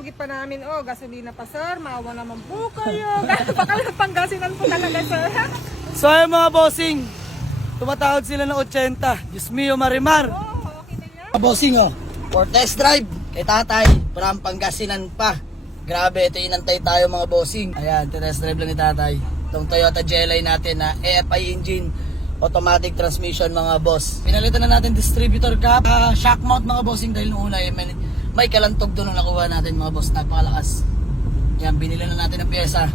tulgi pa namin, oh, gasolina pa sir, maawa naman po kayo. Baka pangasinan po talaga sir. So ayun mga bossing, tumatawag sila ng 80. Diyos mio, Marimar. Oh, okay na yan. Mga bossing oh, for test drive kay tatay, parang Pangasinan pa. Grabe, ito inantay tayo mga bossing. Ayan, test drive lang ni tatay. Itong Toyota GLI natin na AFI engine, automatic transmission mga boss. Pinalitan na natin distributor cap, shock mount mga bossing dahil noong una may kalantog doon na nakuha natin mga boss, napakalakas. Yan, binili na natin ang pyesa.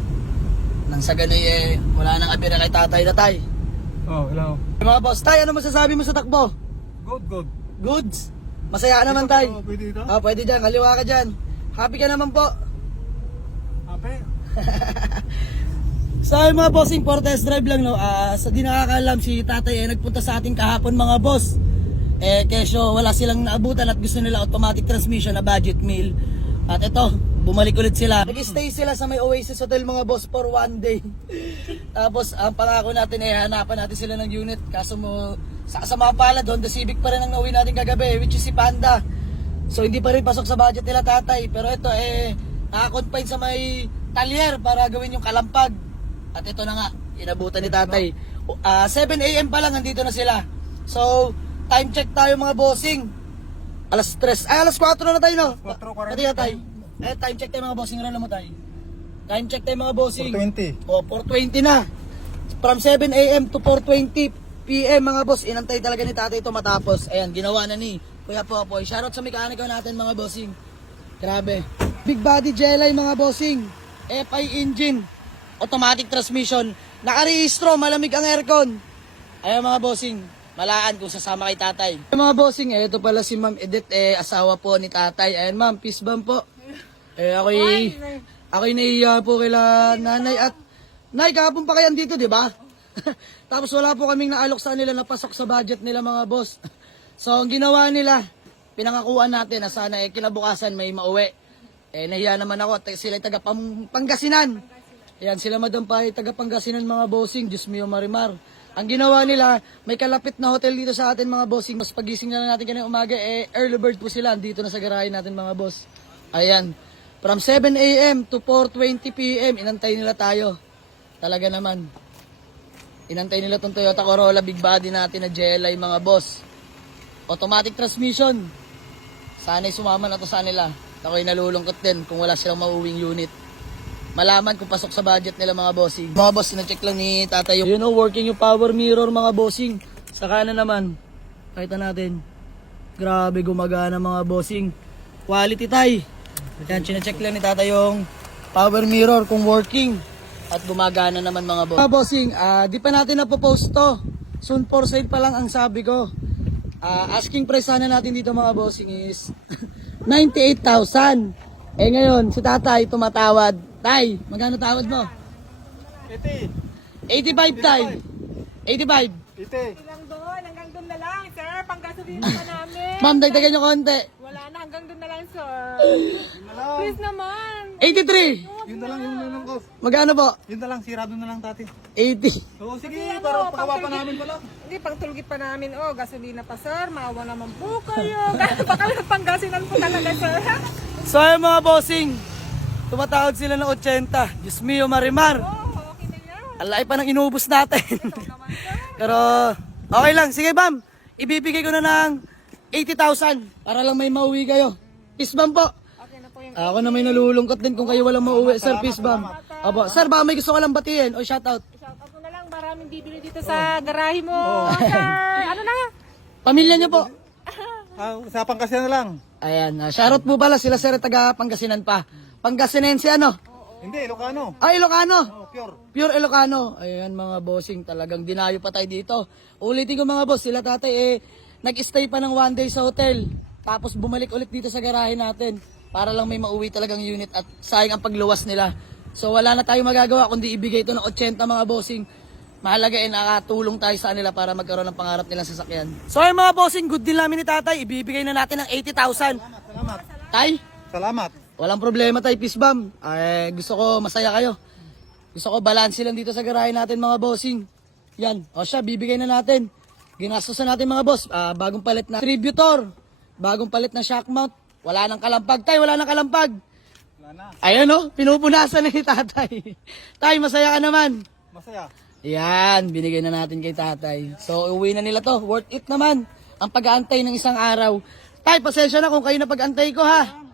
Nang sa ganay wala nang abira kay tatay. Oh, hello. Mga boss, tay, ano masasabi mo sa takbo? Good. Goods? Masaya ka naman tay? Pwede dito? Pwede dyan, kaliwa ka dyan. Happy ka naman po. Happy? Sa mga bossing, for test drive lang no. Sa di nakakaalam, si tatay nagpunta sa atin kahapon mga boss. Kesyo wala silang naabutan at gusto nila automatic transmission na budget meal. At ito, bumalik ulit sila. Nag-stay sila sa may Oasis Hotel mga boss for one day. Tapos ang pangako natin hanapan natin sila ng unit. Kaso mo, sa mga pala doon, the Civic pa rin ang nauwi natin kagabi, which is si Panda. So hindi pa rin pasok sa budget nila tatay. Pero ito nakakonfine sa may talyer para gawin yung kalampag. At ito na nga, inabutan ni tatay. 7 AM pa lang, nandito na sila. So, time check tayo mga bossing. Alas 4 na tayo no? 4:40. Pati na tayo. Time check tayo mga bossing, roll mo tayo. Time check tayo mga bossing. 4:20. 4:20 na. From 7 AM to 4:20 PM mga boss, inantay talaga ni tatay ito matapos. Ayan, ginawa na ni Kuya Popoy. Shoutout sa mekaniko natin mga bossing. Grabe. Big body GLI mga bossing. FI engine. Automatic transmission. Nakarehistro, malamig ang aircon. Ayan mga bossing. Malaan kung sasama kay tatay. Ayan mga bossing, ito pala si Ma'am Edith, asawa po ni tatay. Ayan ma'am, peace bomb po. Ako'y naiiya po kila nanay at nay, kahapon pa kayo dito, di ba? Tapos wala po kaming naalok sa nila na pasok sa budget nila mga boss. So ang ginawa nila, pinangakuan natin na sana kinabukasan may mauwi. Nahiya naman ako at sila taga Pangasinan. Ayan, sila madam pa taga Pangasinan mga bossing, Diyos mio, Marimar. Ang ginawa nila, may kalapit na hotel dito sa atin mga bossing. Mas pagising na natin kanina umaga, early bird po sila. Dito na sa garahe natin mga boss. Ayan, from 7 AM to 4:20 PM, inantay nila tayo. Talaga naman. Inantay nila tong Toyota Corolla big body natin na GLI mga boss. Automatic transmission. Sana'y sumama na to sa nila. Ako'y nalulungkot din kung wala silang mauwing unit. Malaman kung pasok sa budget nila mga bossing. Mga boss, na-check lang ni tatay yung working yung power mirror mga bossing. Sa kanan naman, pakita natin. Grabe, gumagana mga bossing. Quality tay. Yan, chine-check lang ni tatay yung power mirror kung working. At gumagana naman mga boss. Mga bossing, di pa natin napopost to. Soon for sale pa lang ang sabi ko. Asking price sana natin dito mga bossing is 98,000. Ngayon, si tatay tumatawad. Tay, magkano tawad mo? 80. 85 tay. 85. 80. Lang doon, hanggang doon na lang sir, panggasolina pa namin. Ma'am, dagdagan nyo konti. Wala na, hanggang doon na lang sir. Yun na lang. Please naman. 83. Yun na lang yung ko. Magkano po? Yun na lang, sirado na lang tati. 80. Oo, sige, Kasi para pakawa pa pangtulgi- namin pala. Hindi, pangtulgi pa namin, oh, gasolina pa sir, maawa naman po kayo. Baka pangasinan po talaga sir. So ayun mga bossing, tumatawag sila ng 80. Diyos mio, Marimar. Oh, okay na yan. Ang laki pa ng inubos natin. Naman sir. Pero okay lang. Sige ma'am, ibibigay ko na ng 80,000 para lang may mauwi kayo. Peace bomb po. Okay na po yung Ako na may nalulungkot din kung kayo walang mauwi, sir. Peace bomb. Opo. Sir, baka may gusto ka lang batiin o shoutout. shoutout mo na lang, maraming bibili dito sa garahe mo, sir. Ano na? Pamilya niyo po. Usapan kasi na lang. Ayan, shoutout po pala sila sir taga Pangasinan pa. Pangasinense ano? Hindi, Ilocano. Ilocano. Oh, pure. Pure Ilocano. Ayan mga bossing, talagang dinayo pa tayo dito. Ulitin ko mga boss, sila tatay nag-stay pa ng one day sa hotel. Tapos bumalik ulit dito sa garahe natin para lang may mauwi talagang unit at sayang ang pagluwas nila. So wala na tayong magagawa kundi ibigay ito ng 80 mga bossing. Mahalaga nakatulong tayo sa kanila para magkaroon ng pangarap nilang sasakyan. So ayun mga bossing, good deal namin ni tatay. Ibibigay na natin ng 80,000. Salamat. Tay? Salamat. Walang problema tayo, peace bomb. Gusto ko masaya kayo. Gusto ko balance lang dito sa garahe natin mga bossing. Yan, o siya, bibigay na natin. Ginastosan natin mga boss. Bagong palit na distributor. Bagong palit na shock mount. Wala nang kalampag tayo, wala nang kalampag. Ayan o, pinupunasan na ni tatay. Tay, masaya ka naman. Masaya. Yan, binigay na natin kay tatay. So, uwi na nila to. Worth it naman. Ang pag-aantay ng isang araw. Tay, pasensya na kung kayo na pag-antay ko ha.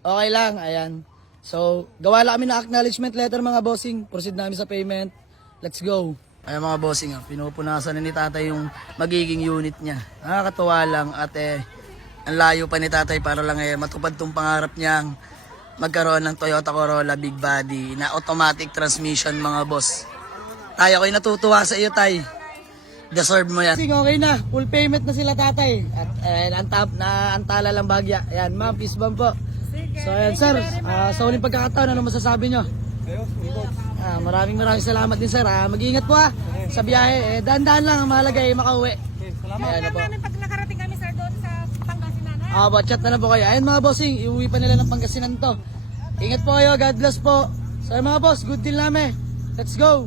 Okay lang, ayan. So, gawa lang kami ng acknowledgement letter mga bossing. Proceed namin sa payment. Let's go. Ayan mga bossing, pinupunasan na ni tatay yung magiging unit niya. Nakakatuwa lang at ang layo pa ni tatay para lang matupad tong pangarap niyang magkaroon ng Toyota Corolla Big Body na automatic transmission mga boss. Tay, ako'y natutuwa sa iyo tay. Deserve mo yan. Okay na, full payment na sila tatay. At antala lang bagya. Ayan ma'am, peace bomb po. So ayan sir, sa uling pagkakataon, ano masasabi nyo? Ayos, ikot. Maraming salamat din sir. Mag-iingat po sa biyahe. Dahan-dahan lang, ang mahalaga makauwi. Okay, salamat. Ayan na po. namin pag nakarating kami sir doon sa Pangasinan. Chat na po kayo. Ayun mga bossing, iuwi pa nila ng Pangasinan to. Ingat po kayo, God bless po. So mga boss, good deal namin. Let's go!